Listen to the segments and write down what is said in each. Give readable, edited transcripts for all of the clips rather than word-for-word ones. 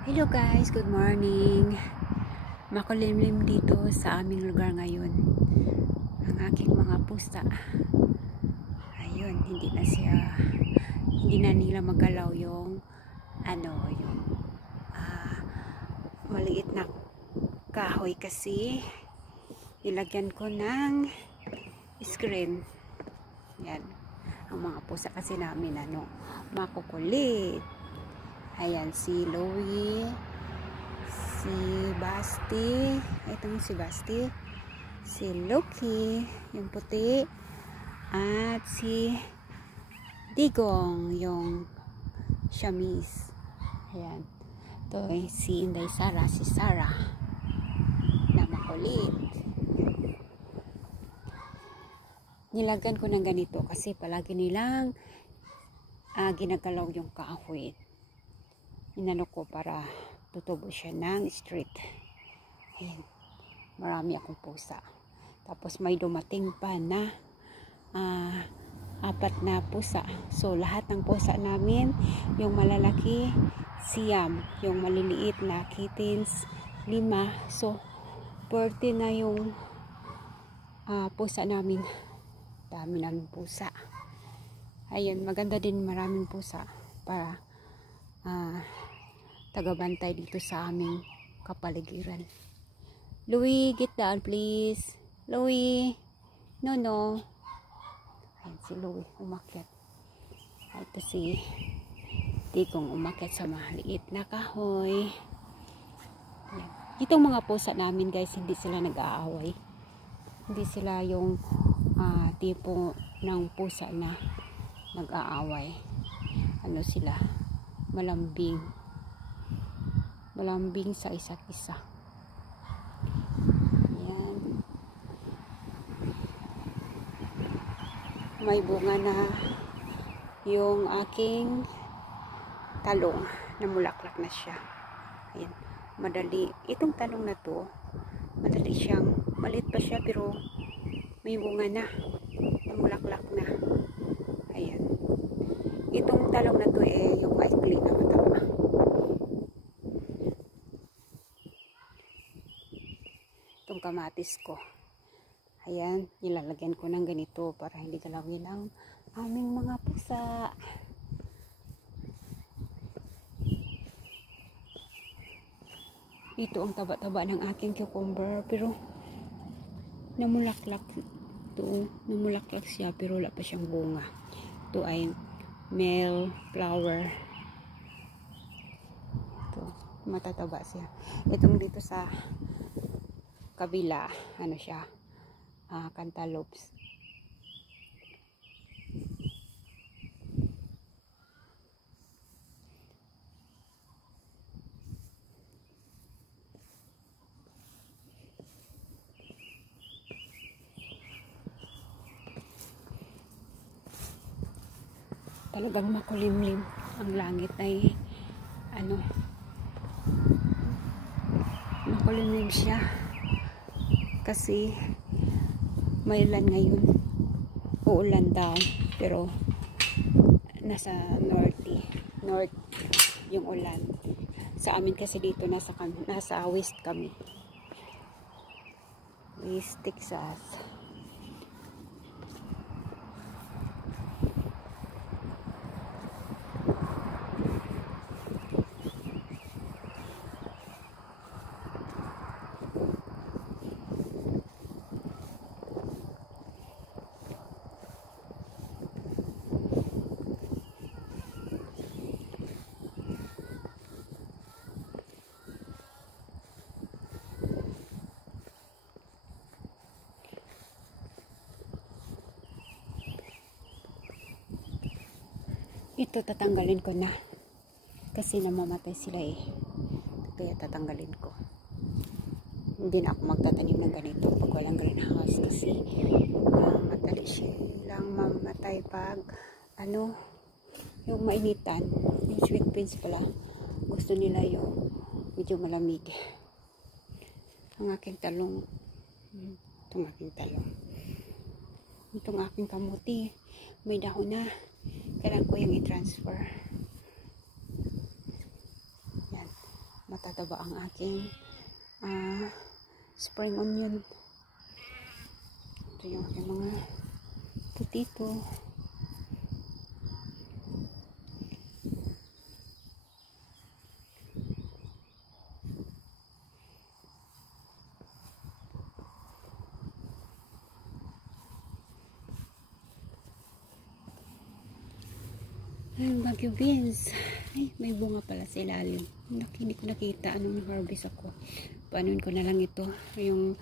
Hello guys, good morning. Makulimlim dito sa aming lugar ngayon. Ang aking mga pusa. Ayun, hindi na nila magalaw yung maliit na kahoy kasi nilagyan ko ng screen. Yan. Ang mga pusa kasi namin makukulit. Ayan, si Louie, si Basti, itong si Basti, si Loki, yung puti, at si Digong, yung Shamis. Ayan. Ito si Inday Sara, si Sarah, na makulit. Nilagyan ko ng ganito kasi palagi nilang ginagalaw yung kahoy. Inano ko para tutubo siya ng street. Ayan. Marami akong pusa. Tapos may dumating pa na 4 na pusa. So lahat ng pusa namin, yung malalaki siyam, yung maliliit na kittens 5. So 40 na yung pusa namin. Dami namin pusa. Ayun, maganda din maraming pusa para tagabantay dito sa aming kapaligiran. Louie, get down please. Louie, no. Ayan si Louie, umakyat. Ito si Digong umakyat sa maliit na kahoy. Ayan. Itong mga pusa namin guys, hindi sila nag-aaway. Hindi sila yung tipo ng pusa na nag-aaway. Ano sila? Malambing sa isa't isa. Ayan. May bunga na yung aking talong, namulaklak na siya. Ayan. Madali, itong talong na to, madali siyang, maliit pa siya pero may bunga na, namulaklak na. Ayan. Itong talong na to yung maikli na mataba. Itong kamatis ko. Ayan, nilalagyan ko ng ganito para hindi galawin ang aming mga pusa. Ito ang taba-taba ng aking cucumber pero namulaklak siya pero wala pa siyang bunga. Ito ay male flower. Ito, matataba siya. Itong dito sa kabila, ano siya, cantaloupes. Talagang makulimlim ang langit ay makulimlim siya kasi may ulan ngayon. Uulan daw pero nasa north yung ulan. Sa amin kasi dito nasa west kami, West Texas. Ito tatanggalin ko na kasi namamatay sila kaya tatanggalin ko. Hindi na ako magtatanim ng ganito pag walang greenhouse kasi madali silang mamatay pag yung mainitan. Yung sweet beans pala gusto nila yung medyo malamig. Ang aking talong, itong aking kamuti may dahon na. Kailangan ko yung i-transfer. Yan. matataba ang aking spring onion. Ito yung aking mga potato. Ayun, bagyo beans. Ay, may bunga pala sa ilalim. Hindi ko nakita anong harvest ako. Paanuin ko na lang ito. Yung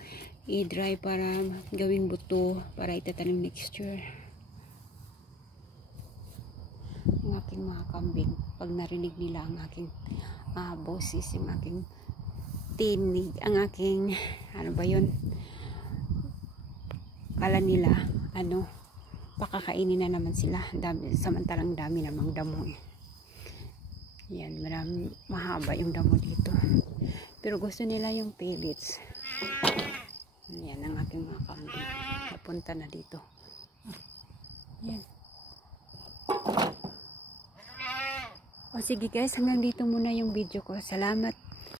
i-dry para gawing buto para itatanim next year. Ang aking mga kambing, pag narinig nila ang aking boses, yung aking tinig, ang aking, ano ba yun? Kala nila, pakakainin na naman sila. Dami, samantalang dami namang damo eh. Yan, marami, mahaba yung damo dito. Pero gusto nila yung pellets. Yan ang aking mga kambing. Napunta na dito. Yan. O sige guys, hanggang dito muna yung video ko. Salamat.